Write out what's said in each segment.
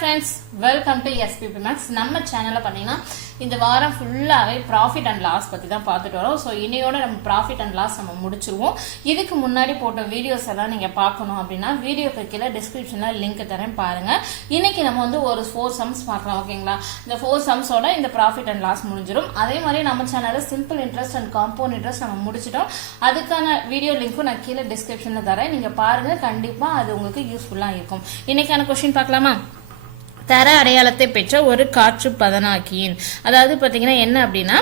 friends, welcome to SPP Max. நம்ம சேனல்ல பாத்தீங்கன்னா இந்த வாரம் ஃபுல்லாவே profit and loss பத்தி தான் பார்த்துட்டு வரோம். சோ இன்னையோட நம்ம profit and loss நம்ம முடிச்சிருவோம். இதுக்கு முன்னாடி போட்ட வீடியோஸ் எல்லாம் நீங்க பார்க்கணும் அப்படினா வீடியோக்கு கீழ descriptionல லிங்க் தரேன் பாருங்க. இன்னைக்கு நம்ம வந்து ஒரு 4 sums பார்க்கலாம் ஓகேங்களா? இந்த 4 sums ஓட இந்த profit and loss முடிஞ்சிரும். அதே மாதிரி நம்ம சேனல்ல simple interest and compound interest நம்ம முடிச்சிட்டோம். அதுக்கான வீடியோ லிங்க்கும் நான் கீழ descriptionல தரேன். நீங்க பாருங்க, கண்டிப்பா அது உங்களுக்கு யூஸ்ஃபுல்லா இருக்கும். இன்னைக்கான क्वेश्चन பார்க்கலாமா? தர அடையாளத்தை பெற்ற ஒரு காற்று பதனாக்கியின், அதாவது பாத்தீங்கன்னா என்ன அப்படின்னா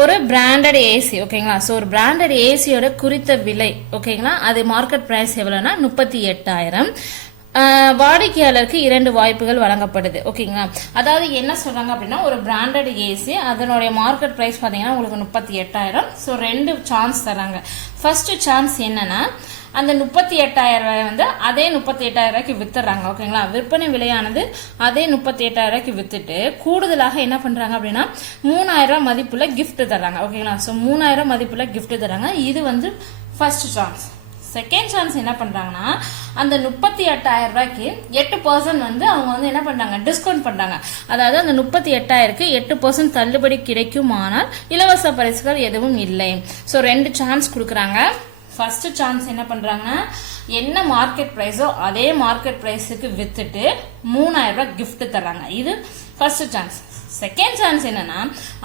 ஒரு பிராண்டட் ஏசி ஓகேங்களா. சோ ஒரு பிராண்டட் ஏசியோட குறித்த விலை ஓகேங்களா, அது மார்க்கெட் பிரைஸ் எவ்வளவுனா 38,000. வாடிக்கையாளருக்கு 2 வாய்ப்புகள் வழங்கப்படுது ஓகேங்களா. அதாவது என்ன சொல்றாங்க அப்படின்னா ஒரு பிராண்டட் ஏசி அதனுடைய மார்க்கெட் பிரைஸ் பாத்தீங்கன்னா உங்களுக்கு 38,000. சோ 2 சான்ஸ் தராங்க. ஃபர்ஸ்ட் சான்ஸ் என்னன்னா அந்த 38,000 ரூபாய் வந்து அதே 38,000 ரூபாய்க்கு வித்துறாங்க ஓகேங்களா. விற்பனை விலையானது அதே 38,000 ரூபாய்க்கு வித்துட்டு கூடுதலாக என்ன பண்றாங்க அப்படின்னா 3,000 ரூபாய் மதிப்புள்ள கிஃப்ட் தராங்க ஓகேங்களா. சோ 3,000 மதிப்புள்ள கிஃப்ட் தராங்க. இது வந்து ஃபர்ஸ்ட் சான்ஸ். செகண்ட் சான்ஸ் என்ன பண்றாங்கன்னா அந்த 38,000 ரூபாய்க்கு 8% வந்து அவங்க வந்து என்ன பண்றாங்க, டிஸ்கவுண்ட் பண்றாங்க. அதாவது அந்த 38,000க்கு 8% தள்ளுபடி கிடைக்குமானால் இலவச பரிசுகள் எதுவும் இல்லை. சோ 2 சான்ஸ் கொடுக்குறாங்க. ஃபர்ஸ்ட் சான்ஸ் என்ன பண்றாங்கன்னா என்ன மார்க்கெட் பிரைஸோ அதே மார்க்கெட் பிரைஸுக்கு வித்துட்டு 3,000 ரூபாய் கிஃப்ட் தர்றாங்க. இது ஃபர்ஸ்ட் சான்ஸ். செகண்ட் சான்ஸ் என்னன்னா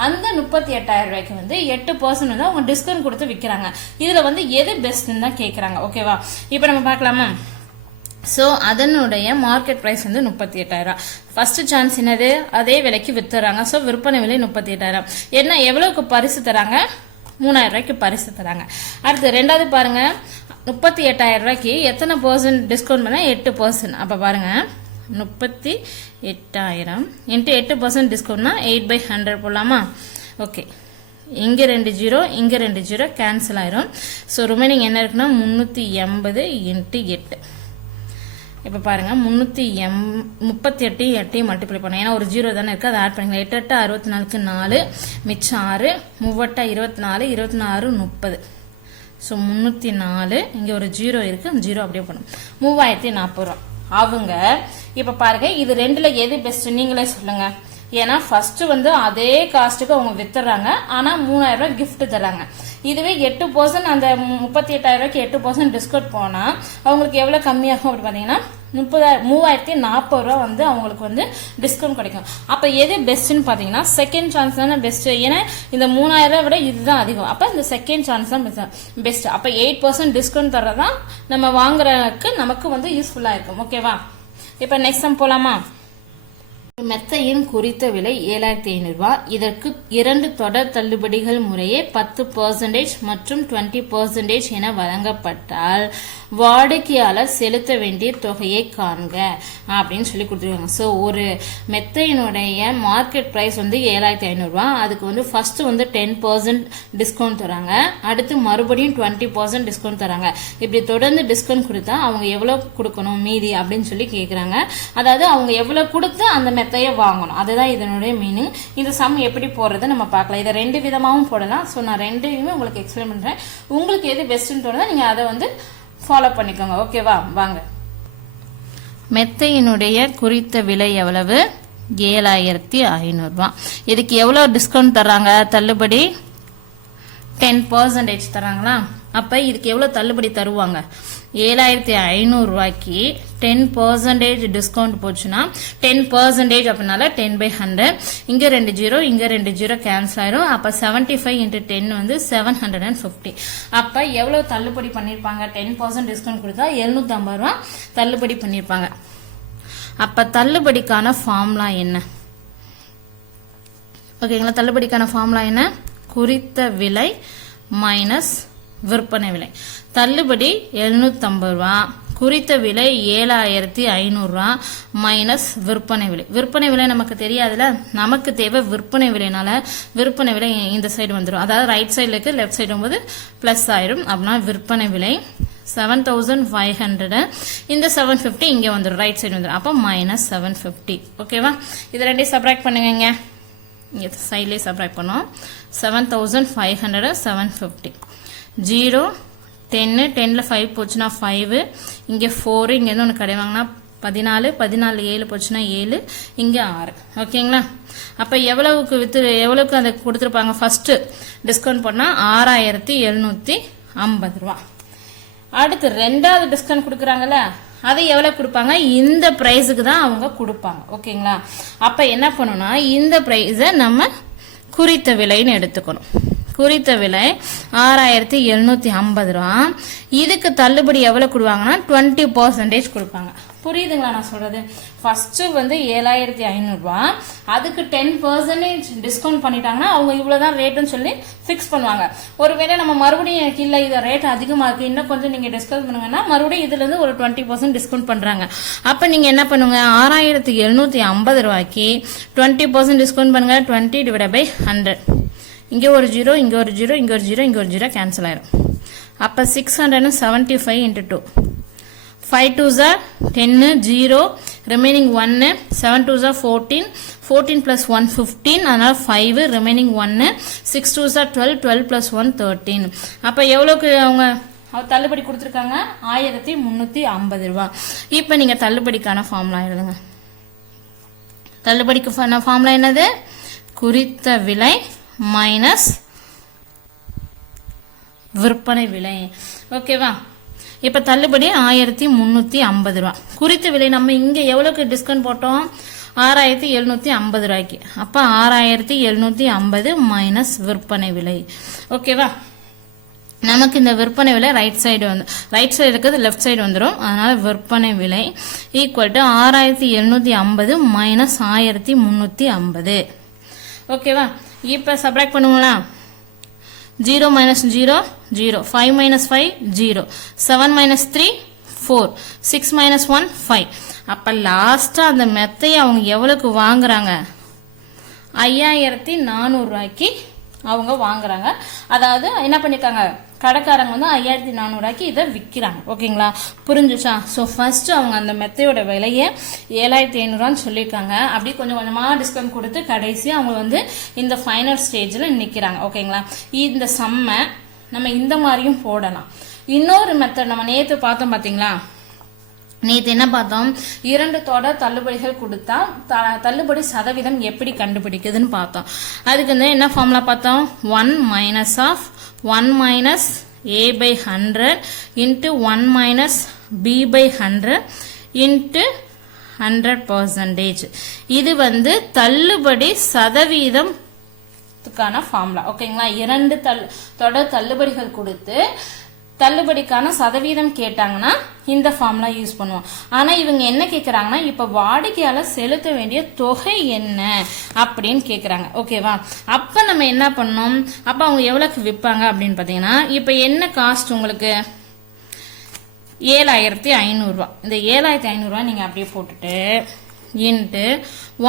அந்த 38,000 ரூபாய்க்கு வந்து 8% வந்து அவங்க டிஸ்கவுண்ட் கொடுத்து விற்கிறாங்க. இதுல வந்து எது பெஸ்ட்னு தான் கேட்கறாங்க ஓகேவா. இப்போ நம்ம பார்க்கலாமா? சோ அதனுடைய மார்க்கெட் பிரைஸ் வந்து 38,000. ஃபர்ஸ்ட் சான்ஸ் என்னது, அதே விலைக்கு வித்துறாங்க. சோ விற்பனை விலை 38,000. என்ன எவ்வளவுக்கு பரிசு தராங்க, 3,000 ரூபாய்க்கு பரிசு தராங்க. அடுத்து ரெண்டாவது பாருங்க, 38,000 ரூபாய்க்கு எத்தனை % டிஸ்கவுண்ட் பண்ணா 8%. அப்ப பாருங்க 38,000 இன்ட்டு 8% டிஸ்கவுண்ட்னா 8/100 போடலாமா? ஓகே, இங்க 2 0 இங்க 2 0 கேன்சல் ஆயிரும். ஸோ ரிமைனிங் என்ன இருக்குன்னா 380 இன்ட்டு 8. இப்போ பாருங்க 338 மல்டிப்ளை பண்ணோம். ஏன்னா ஒரு 0 தானே இருக்கு, அதை ஆட் பண்ணிக்கலாம். 8 8 64க்கு 4 மிச்சம் 6 3 24 26 30. ஸோ 304 இங்க ஒரு 0 இருக்கு, 0 அப்படியே பண்ணும். 3,040 ரூபா. அவங்க இப்ப பாருங்க இது ரெண்டுல எது பெஸ்ட் நீங்களே சொல்லுங்க. ஏன்னா ஃபர்ஸ்ட் வந்து அதே காஸ்ட்டுக்கு அவங்க வித்துறாங்க, ஆனா 3,000 ரூபாய் கிஃப்ட் தராங்க. இதுவே 8% அந்த 38,000 ரூபாய்க்கு 8% டிஸ்கவுண்ட் போனா அவங்களுக்கு எவ்வளவு கம்மியாகும் அப்படி பாத்தீங்கன்னா 3,040 ரூபா வந்து அவங்களுக்கு வந்து டிஸ்கவுண்ட் கிடைக்கும். அப்ப எது பெஸ்ட்னு பாத்தீங்கன்னா செகண்ட் சான்ஸ் தானே பெஸ்ட். ஏன்னா இந்த 3,000 ரூபாய் விட இதுதான் அதிகம். அப்ப இந்த செகண்ட் சான்ஸ் தான் பெஸ்ட். அப்ப 8% டிஸ்கவுண்ட் தர்றதா நம்ம வாங்குறதுக்கு நமக்கு வந்து யூஸ்ஃபுல்லா இருக்கும் ஓகேவா. இப்ப நெக்ஸ்ட் சம் போலாமா? மெத்தையின் குறித்த விலை 7,500 ரூபாய். இதற்கு 2 தொடர் தள்ளுபடிகள் முறையே 10% மற்றும் 20% என வழங்கப்பட்டால் வாடிக்கையாளர் செலுத்த வேண்டிய தொகையை காண்க அப்படின்னு சொல்லி கொடுத்துருக்காங்க. ஸோ ஒரு மெத்தையினுடைய மார்க்கெட் பிரைஸ் வந்து 7,500 ரூபாய். அதுக்கு வந்து ஃபர்ஸ்ட் வந்து 10% டிஸ்கவுண்ட் தராங்க, அடுத்து மறுபடியும் 20% டிஸ்கவுண்ட் தராங்க. இப்படி தொடர்ந்து டிஸ்கவுண்ட் கொடுத்தா அவங்க எவ்வளவு கொடுக்கணும் மீதி அப்படின்னு சொல்லி கேட்கறாங்க. அதாவது அவங்க எவ்வளவு கொடுத்து அந்த மெத்தையை வாங்கணும், அதுதான் இதனுடைய மீனிங். இந்த சம் எப்படி போடுறது நம்ம பார்க்கலாம். இதை 2 விதமாகவும் போடலாம். ஸோ நான் 2யுமே உங்களுக்கு எக்ஸ்பிளைன் பண்றேன். உங்களுக்கு எது பெஸ்ட்னு தோணுதோ நீங்க அதை வந்து ஃபாலோ பண்ணிக்கோங்க ஓகேவா. வாங்க, மெத்தையினுடைய குறித்த விலை எவ்வளவு, 7,500 ரூபாய். இதுக்கு எவ்வளவு டிஸ்கவுண்ட் தர்றாங்க, தள்ளுபடி 10% தராங்களா. அப்ப இதுக்கு எவ்வளவு தள்ளுபடி தருவாங்க, 7,500 ரூபாய்க்கு 10% டிஸ்கவுண்ட் போச்சுன்னா 10% அப்படினால 10/100. இங்க 2 0 இங்க 2 0 கேன்சல் ஆயிரும். அப்ப 75 இன்ட்டு 10 வந்து 750. அப்ப எவ்வளவு தள்ளுபடி பண்ணிருப்பாங்க, 10% டிஸ்கவுண்ட் கொடுத்தா 750 ரூபாய் தள்ளுபடி பண்ணிருப்பாங்க. அப்ப தள்ளுபடிக்கான ஃபார்முலா என்ன ஓகேங்களா. தள்ளுபடிக்கான ஃபார்முலா என்ன, குறித்த விலை மைனஸ் விற்பனை விலை. தள்ளுபடி 750 ரூபாய், குறித்த விலை 7,500 ரூபாய் மைனஸ் விற்பனை விலை. விற்பனை விலை நமக்கு தெரியாதுல, நமக்கு தேவை விற்பனை விலைனால விற்பனை விலை இந்த சைடு வந்துடும். அதாவது ரைட் சைடுல இருக்கு, லெஃப்ட் சைடு போது பிளஸ் ஆயிரும். அப்படின்னா விற்பனை விலை 7,500, இந்த 750 இங்க வந்துடும், ரைட் சைடு வந்துடும். அப்போ மைனஸ் 750 ஓகேவா. இது ரெண்டையும் சப்ராக்ட் பண்ணுங்க. இங்க சைட்லயே சப்ராக்ட் பண்ணுவோம். 7,500 750 0 10 10ல 5 போச்சுன்னா 5, இங்க 4, இங்க இருந்து ஒன்று கிடைவாங்கன்னா 14 14 7 போச்சுன்னா 7 இங்கே 6 ஓகேங்களா. அப்போ எவ்வளவுக்கு அதை கொடுத்துருப்பாங்க ஃபர்ஸ்ட் டிஸ்கவுண்ட் பண்ணால் 6750 ரூபா. அடுத்து ரெண்டாவது டிஸ்கவுண்ட் கொடுக்குறாங்கல்ல அதை எவ்வளோ கொடுப்பாங்க, இந்த ப்ரைஸுக்கு தான் அவங்க கொடுப்பாங்க ஓகேங்களா. அப்போ என்ன பண்ணணும்னா இந்த ப்ரைஸை நம்ம குறித்த விலைன்னு எடுத்துக்கணும். குறித்த விலை 6750 ரூபா. இதுக்கு தள்ளுபடி எவ்வளோ கொடுவாங்கன்னா 20% கொடுப்பாங்க. புரியுதுங்களா நான் சொல்றது? ஃபர்ஸ்ட் வந்து 7500 ரூபா, அதுக்கு 10% டிஸ்கவுண்ட் பண்ணிட்டாங்கன்னா அவங்க இவ்வளவுதான் ரேட்டுன்னு சொல்லி ஃபிக்ஸ் பண்ணுவாங்க. ஒருவேளை நம்ம மறுபடியும் எனக்கு இல்லை இது ரேட் அதிகமாக இருக்கு இன்னும் கொஞ்சம் நீங்க டிஸ்கவுண்ட் பண்ணுங்கன்னா மறுபடியும் இதுல இருந்து ஒரு 20% டிஸ்கவுண்ட் பண்றாங்க. அப்ப நீங்க என்ன பண்ணுங்க 6750 ரூபாய்க்கு 20% டிஸ்கவுண்ட் பண்ணுங்க. 20 டிவைட் பை 100. இங்கே ஒரு 0 இங்கே ஒரு 0 இங்கே ஒரு 0 இங்கே ஒரு 0 கேன்சல் ஆயிரும். அப்போ 675 into 2. 5 2s are 10 0 remaining 1 7 2s are 14 14 plus 1 15 அதனால 5 remaining 1 6 2s are 12 12 plus 1 13. அப்போ எவ்வளோக்கு அவங்க தள்ளுபடி கொடுத்துருக்காங்க 1350 ரூபா. இப்போ நீங்கள் தள்ளுபடிக்கான ஃபார்முலா எழுதுங்க. தள்ளுபடிக்கு ஃபார்முலா என்னது, குறித்த விலை மைனஸ் விற்பனை விலை. ஓகேவா. இப்போ தள்ளுபடி 1350 ரூபா. குறித்த விலை நம்ம இங்கே எவ்வளோக்கு டிஸ்கவுண்ட் போட்டோம் 6750 ரூபாய்க்கு. அப்போ 6750 மைனஸ் விற்பனை விலை. ஓகேவா. நமக்கு இந்த விற்பனை விலை ரைட் சைடு இருக்கிறது லெஃப்ட் சைடு வந்துடும். அதனால விற்பனை விலை ஈக்குவல் டு 6750 மைனஸ் 1350. ஓகேவா. இப்போ சப்ராக்ட் பண்ணுங்களா. 0 minus 0 0 5 minus 5 0 7 minus 3 4 6 minus 1 5. அப்ப லாஸ்டா அந்த மெத்தையை அவங்க எவ்வளவுக்கு வாங்குறாங்க 5400 ரூபாய்க்கு அவங்க வாங்குறாங்க. அதாவது என்ன பண்ணிருக்காங்க கடைக்காரங்க வந்து 5400 ரூபாய்க்கு இதை விற்கிறாங்க. ஓகேங்களா, புரிஞ்சுச்சா? ஸோ ஃபர்ஸ்ட் அவங்க அந்த மெத்தையோட விலையை 7500 சொல்லியிருக்காங்க. அப்படி கொஞ்சம் கொஞ்சமாக டிஸ்கவுண்ட் கொடுத்து கடைசி அவங்க வந்து இந்த ஃபைனல் ஸ்டேஜில் நிற்கிறாங்க. ஓகேங்களா, இந்த சம்மை நம்ம இந்த மாதிரியும் போடலாம். இன்னொரு மெத்தட் நம்ம நேற்று பார்த்தோம் பார்த்தீங்களா, நேற்று என்ன பார்த்தோம் 2 தொடர் தள்ளுபடிகள் கொடுத்தா தள்ளுபடி சதவீதம் எப்படி கண்டுபிடிக்குதுன்னு பார்த்தோம். அதுக்கு வந்து என்ன ஃபார்முலா பார்த்தோம் 1 minus of 1 minus a by 100 into 1 minus b by 100 into 100%. இது வந்து தள்ளுபடி சதவீதத்துக்கான ஃபார்முலா. ஓகேங்களா, 2 தொடர் தள்ளுபடிகள் கொடுத்து தள்ளுபடிக்கான சதவீதம் கேட்டாங்கன்னா இந்த ஃபார்முலா யூஸ் பண்ணுவோம். ஆனா இவங்க என்ன கேட்கறாங்கன்னா இப்ப வாடிக்கையாளர் செலுத்த வேண்டிய தொகை என்ன அப்படின்னு கேட்கறாங்க. ஓகேவா, அப்ப நம்ம என்ன பண்ணோம், அப்ப அவங்க எவ்வளவுக்கு விற்பாங்க அப்படின்னு பாத்தீங்கன்னா இப்ப என்ன காஸ்ட் உங்களுக்கு 7500 ரூபா. இந்த 7500 ரூபா நீங்க அப்படியே போட்டுட்டு into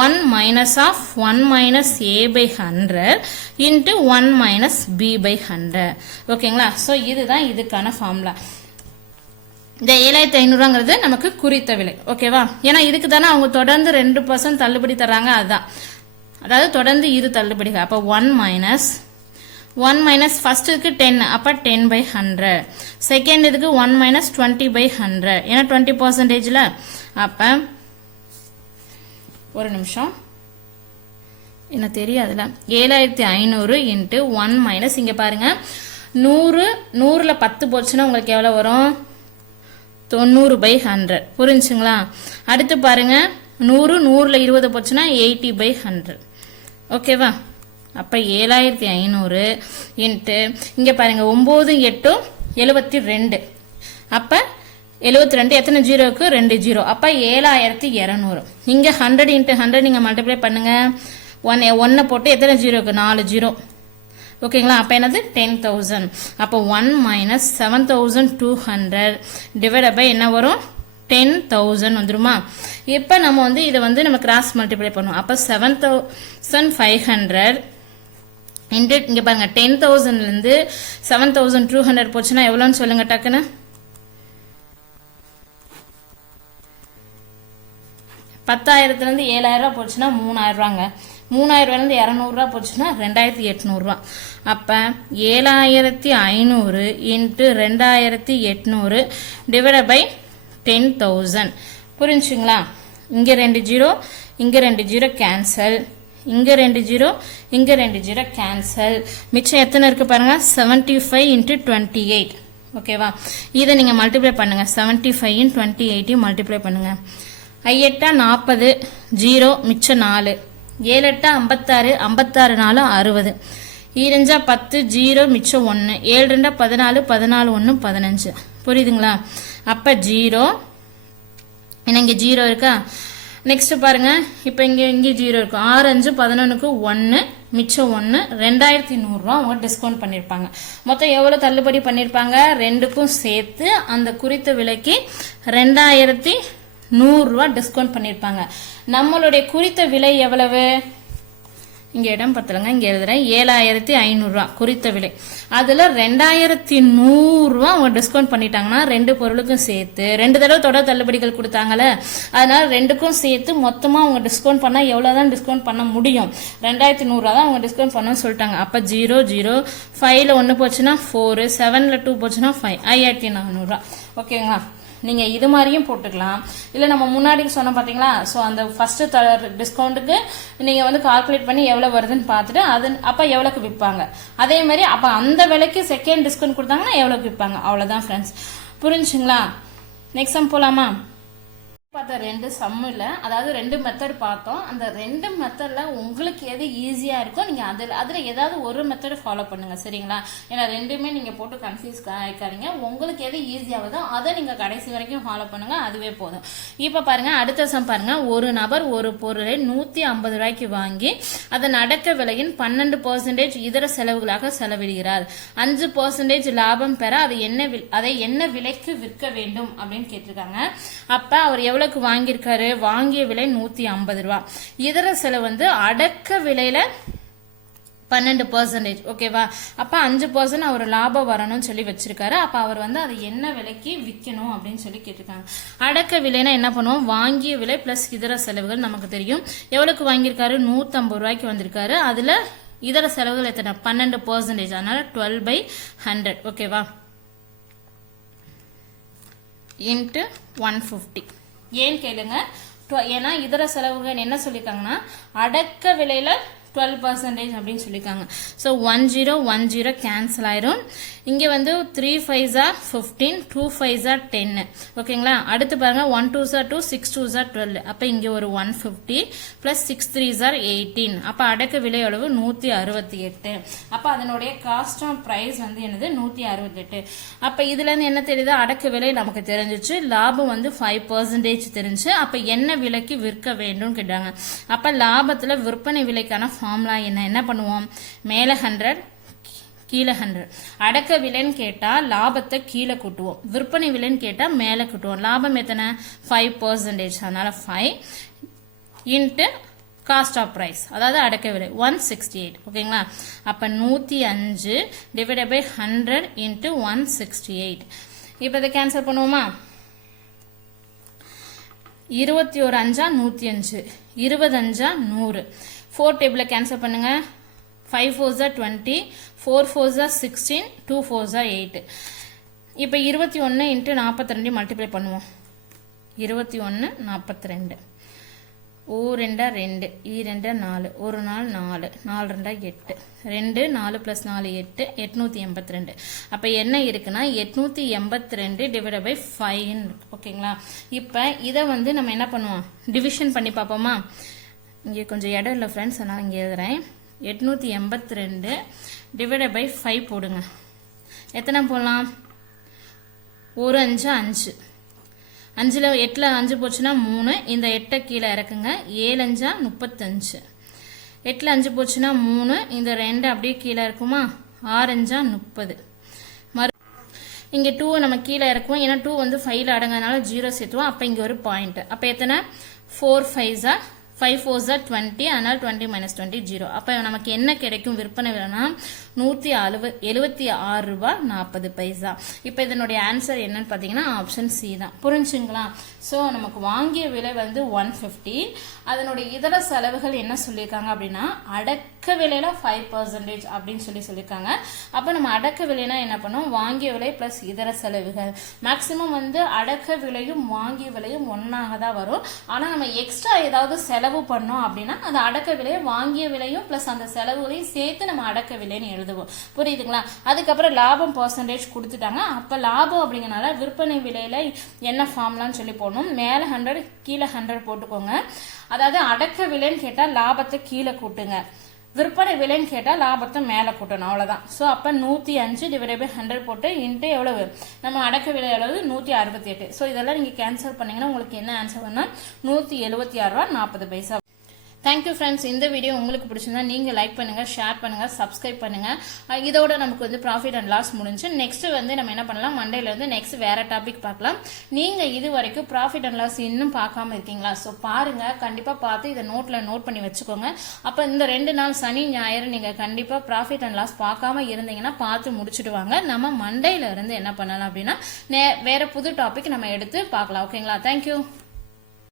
1 minus of 1 minus a by 100 into 1 minus b by 100. ஓகேங்களா, ஸோ இதுதான் இதுக்கான ஃபார்முலா. இந்த 7500ங்கிறது நமக்கு குறித்த விலை. ஓகேவா, ஏன்னா இதுக்கு தானே அவங்க தொடர்ந்து 2% தள்ளுபடி தராங்க. அதுதான், அதாவது தொடர்ந்து இரு தள்ளுபடிகள். அப்போ 1 minus ஃபர்ஸ்ட் இதுக்கு 10, அப்போ 10 by 100. செகண்ட் இதுக்கு 1 minus 20 by 100, ஏன்னா 20%. அப்போ ஒரு நிமிஷம் என்ன தெரியாதுல 7500 இன்ட்டு 1 மைனஸ் இங்க பாருங்க 100ல 10 போச்சுன்னா உங்களுக்கு எவ்வளவு வரும் 90 by 100. புரிஞ்சுங்களா? அடுத்து பாருங்க 100ல 20 போச்சுன்னா 80 by 100. ஓகேவா, அப்ப 7500 இன்ட்டு இங்க பாருங்க 9 8 72. அப்ப 72 எத்தனை ஜீரோக்கு 2 ஜீரோ. அப்ப 7200. இங்க 100 இன்ட்டு 100 நீங்க மல்டிப்ளை பண்ணுங்க. 1 போட்டு எத்தனை ஜீரோக்கு 4 ஜீரோ. ஓகேங்களா, அப்ப என்னது 10000. அப்போ 1 minus 7200 டிவைட் பை என்ன வரும் 10000 வந்துருமா. இப்ப நம்ம வந்து இதை வந்து நம்ம கிராஸ் மல்டிப்ளை பண்ணுவோம். அப்ப 7500 இன்ட்டு இங்க பாருங்க 10000ல இருந்து 7200 போச்சுன்னா எவ்வளவுன்னு சொல்லுங்க டக்குன்னு. 10,000ல இருந்து 7000 ரூபாய் போச்சுன்னா 3000 ரூபாங்க. 3000 இருந்து 200 ரூபாய் போச்சுன்னா 2800 ரூபாய். அப்ப 7500 இன்ட்டு 2800 டிவைட் பை 10000. புரிஞ்சுங்களா? இங்கே 2 ஜீரோ, இங்கே 2 ஜீரோ கேன்சல், இங்கே 2 ஜீரோ, இங்கே 2 ஜீரோ கேன்சல். மிச்சம் எத்தனை இருக்கு பாருங்க, 75 into 28. ஓகேவா? இதை நீங்க மல்டிப்ளை பண்ணுங்க. 75 in 28 மல்டிப்ளை பண்ணுங்க. 8 40, ஜீரோ, மிச்சம் 4, 7 8 56, 56 4 60, 2 10, ஜீரோ, மிச்சம் 1, 7 2 14, 14 1 15. புரியுதுங்களா? அப்ப ஜீரோ, ஏன்னா இங்க ஜீரோ இருக்கா. நெக்ஸ்ட் பாருங்க, இப்ப இங்க ஜீரோ இருக்கும். 6 5 11க்கு 1, மிச்சம் 1, 2100 ரூபா அவங்க டிஸ்கவுண்ட் பண்ணிருப்பாங்க. மொத்தம் எவ்வளவு தள்ளுபடி பண்ணிருப்பாங்க? ரெண்டுக்கும் சேர்த்து அந்த குறித்த விலைக்கு 2100 ரூபா டிஸ்கவுண்ட் பண்ணிருப்பாங்க. நம்மளுடைய குறித்த விலை எவ்வளவு? இங்க இடம் பத்தலங்க, இங்க எழுதுறேன். 7500 ரூபா குறித்த விலை. அதுல 2100 ரூபா அவங்க டிஸ்கவுண்ட் பண்ணிட்டாங்கன்னா ரெண்டு பொருளுக்கும் சேர்த்து 2 தடவை தொடர் தள்ளுபடிகள் கொடுத்தாங்கல்ல, அதனால ரெண்டுக்கும் சேர்த்து மொத்தமா அவங்க டிஸ்கவுண்ட் பண்ணா எவ்வளவுதான் டிஸ்கவுண்ட் பண்ண முடியும்? 2100 ரூபா தான் அவங்க டிஸ்கவுண்ட் பண்ணணும்னு சொல்லிட்டாங்க. அப்ப 0 0, 5ல 1 போச்சுன்னா 4, 7ல 2 போச்சுன்னா 5, 5400 ரூபா. ஓகேங்களா? நீங்க இது மாதிரியும் போட்டுக்கலாம். இல்ல நம்ம முன்னாடி சொன்ன பாத்தீங்களா, சோ அந்த ஃபர்ஸ்ட் டிஸ்கவுண்ட்டுக்கு நீங்க வந்து கால்குலேட் பண்ணி எவ்வளவு வருதுன்னு பார்த்துட்டு அது அப்ப எவ்வளவுக்கு விற்பாங்க, அதே மாதிரி அப்ப அந்த விலைக்கு செகண்ட் டிஸ்கவுண்ட் கொடுத்தாங்கன்னா எவ்வளவுக்கு விற்பாங்க. அவ்வளவுதான் ஃப்ரெண்ட்ஸ். புரிஞ்சுங்களா? நெக்ஸ்ட் சம் போலாமா? பார்த்த 2 சம்மில், அதாவது 2 மெத்தட் பார்த்தோம். அந்த 2 மெத்தட்ல உங்களுக்கு எது ஈஸியா இருக்கோ நீங்க அதுல ஏதாவது ஒரு மெத்தட் ஃபாலோ பண்ணுங்க. சரிங்களா? ஏன்னா ரெண்டுமே நீங்க போட்டு கன்ஃபியூஸ் ஆயிக்காதீங்க. உங்களுக்கு எது ஈஸியாவதோ அதை நீங்க கடைசி வரைக்கும் ஃபாலோ பண்ணுங்க, அதுவே போதும். இப்ப பாருங்க, அடுத்த சம் பாருங்க. ஒரு நபர் ஒரு பொருளை 150 ரூபாய்க்கு வாங்கி அதன் அடக்க விலையின் 12% இதர செலவுகளாக செலவிடுகிறார். 5% லாபம் பெற அதை என்ன விலைக்கு விற்க வேண்டும் அப்படின்னு கேட்டிருக்காங்க. அப்ப அவர் எவ்வளவுக்கு வாங்கியிருக்காரு? வாங்கிய விலை 150 ரூபாய். இதர செலவு வந்து அடக்க விலையில 12%. ஓகேவா? அப்ப 5% அவர் லாபம் வரணும்னு சொல்லி வச்சிருக்காரு. அப்ப அவர் வந்து அதை என்ன விலைக்கு விற்கணும் அப்படின்னு சொல்லி கேட்டிருக்காங்க. அடக்க விலைனா என்ன பண்ணுவோம்? வாங்கிய விலை பிளஸ் இதர செலவுகள் நமக்கு தெரியும். எவ்வளவுக்கு வாங்கியிருக்காரு? 150 ரூபாய்க்கு வந்திருக்காரு. அதுல இதர செலவுகள் எத்தனை? 12%. அதனால 12/100. ஓகேவா? இன்ட்டு 150. ஏன் கேளுங்க, ஏன்னா இதர செலவுகள் என்ன சொல்லிருக்காங்கன்னா அடக்க விலையில 12% அப்படின்னு சொல்லிருக்காங்க. ஸோ 1010 கேன்சல் ஆயிரும். இங்க வந்து 3 5s are 15, 2 5s are 10. ஓகேங்களா? அடுத்து பாருங்க, 1 2s are 2, 6 2s are 12. அப்ப இங்க ஒரு 150 பிளஸ் 6 3s are 18. அப்ப அடக்க விலை அளவு 168. அப்ப அதனுடைய காஸ்ட் ஆஃப் பிரைஸ் வந்து என்னது? 168. அப்ப இதுல இருந்து என்ன தெரியுது? அடக்க விலை நமக்கு தெரிஞ்சிச்சு, லாபம் வந்து 5% தெரிஞ்சு. அப்ப என்ன விலைக்கு விற்க வேண்டும் கேட்டாங்க. அப்ப லாபத்துல விற்பனை விலைக்கான ஃபார்முலா என்ன பண்ணுவோம்? மேல 100 கீழே 100. அடக்க விலைன்னு கேட்டா லாபத்தை கீழே கூட்டுவோம், விற்பனை விலைன்னு கேட்டா மேல கூட்டுவோம். லாபம் எத்தனை? 5%. அதனால 5 இன்ட்டு காஸ்ட் ஆஃப் பிரைஸ், அதாவது அடக்க விலை 168. ஓகேங்களா? அப்ப 105 டிவைடட் பை 100 இன்ட்டு 168. இப்ப இதை கேன்சல் பண்ணுவோமா? 21 5 105, 20 5 100. 4 டேபிள கேன்சல் பண்ணுங்க. 5 4s are 20, 4 4s are 16, 2 4s are 8. இப்ப 21 இன்ட்டு 42 மல்டிப்ளை பண்ணுவோம். 21 42. ஓ 2 2, ஈ 2 4, ஒரு நாள் 4, 4 2 8, 2 4 பிளஸ் 4 8, 882. அப்ப என்ன இருக்குன்னா 882 டிவைட் பை 5. ஓகேங்களா? இப்ப இதை வந்து நம்ம என்ன பண்ணுவோம்? டிவிஷன் பண்ணி பார்ப்போமா? இங்கே கொஞ்சம் இடம் இல்லை ஃப்ரெண்ட்ஸ், அதனால இங்கே எழுதுறேன். 882 டிவைடட் பை 5 போடுங்க. எத்தனை போடலாம்? ஒரு 5 5, 5ல 8ல 5 போச்சுன்னா 3. இந்த 8 கீழே இறக்குங்க. 7 5 35, 8ல 5 போச்சுன்னா 3. இந்த 2 அப்படியே கீழே இருக்குமா? 6 5 30. இங்க 2 நம்ம கீழே இறக்குவோம், ஏன்னா 2 வந்து 5ல அடங்காதனால 0 சேர்த்துவோம். அப்ப இங்க ஒரு பாயிண்ட். அப்ப எத்தனை? 4 5s are 5 4s are 20, அதனால் 20 minus 20 0. அப்போ நமக்கு என்ன கிடைக்கும் விற்பனை விலைனா 176 ரூபாய் 40 பைசா. இப்போ இதனுடைய ஆன்சர் என்னன்னு பார்த்தீங்கன்னா ஆப்ஷன் சி தான். புரிஞ்சுங்களா? ஸோ நமக்கு வாங்கிய விலை வந்து 150. அதனுடைய இதர செலவுகள் என்ன சொல்லியிருக்காங்க அப்படின்னா அடக்க விலையில 5% அப்படின்னு சொல்லியிருக்காங்க. அப்போ நம்ம அடக்க விலைனா என்ன பண்ணோம்? வாங்கிய விலை பிளஸ் இதர செலவுகள். மேக்சிமம் வந்து அடக்க விலையும் வாங்கிய விலையும் ஒன்னாக தான் வரும். ஆனால் நம்ம எக்ஸ்ட்ரா ஏதாவது செலவு பண்ணோம் அப்படின்னா அது அடக்க விலையை வாங்கிய விலையும் பிளஸ் அந்த செலவுகளையும் சேர்த்து நம்ம அடக்க விலைன்னு எழுதுவோம். புரியுதுங்களா? அதுக்கப்புறம் லாபம் பர்சன்டேஜ் கொடுத்துட்டாங்க. அப்போ லாபம் அப்படிங்கறனால விற்பனை விலையில என்ன ஃபார்ம்லான்னு சொல்லி போடணும். மேலே 100 கீழே 100 போட்டுக்கோங்க. அதாவது அடக்க விலைன்னு கேட்டால் லாபத்தை கீழே கூட்டுங்க, விற்பனை விலைன்னு கேட்டால் லாபத்தை மேலே கூட்டணும், அவ்வளோதான். ஸோ அப்போ 105 டிவைட் பை 100 போட்டு இன்ட்டு எவ்வளவு நம்ம அடக்க விலை எவ்வளவு 168. ஸோ இதெல்லாம் நீங்கள் கேன்சல் பண்ணீங்கன்னா உங்களுக்கு என்ன ஆன்சர் வேணால் 176 ரூபா 40 பைசா. Thank you friends. இந்த வீடியோ உங்களுக்கு பிடிச்சிருந்தா நீங்கள் லைக் பண்ணுங்கள், ஷேர் பண்ணுங்கள், சப்ஸ்கிரைப் பண்ணுங்கள். இதோட நமக்கு வந்து ப்ராஃபிட் அண்ட் லாஸ் முடிஞ்சு. நெக்ஸ்ட் வந்து நம்ம என்ன பண்ணலாம், மண்டேல வந்து நெக்ஸ்ட் வேற டாபிக் பார்க்கலாம். நீங்கள் இது வரைக்கும் ப்ராஃபிட் அண்ட் லாஸ் இன்னும் பார்க்காம இருக்கீங்களா? ஸோ பாருங்கள், கண்டிப்பாக பார்த்து இதை நோட் பண்ணி வச்சுக்கோங்க. அப்போ இந்த 2 நாள் சனி ஞாயிறு நீங்கள் கண்டிப்பாக ப்ராஃபிட் அண்ட் லாஸ் பார்க்காம இருந்தீங்கன்னா பார்த்து முடிச்சுட்டு வாங்க. நம்ம மண்டேல இருந்து என்ன பண்ணலாம் அப்படின்னா வேற புது டாபிக் நம்ம எடுத்து பார்க்கலாம். ஓகேங்களா? தேங்க்யூ.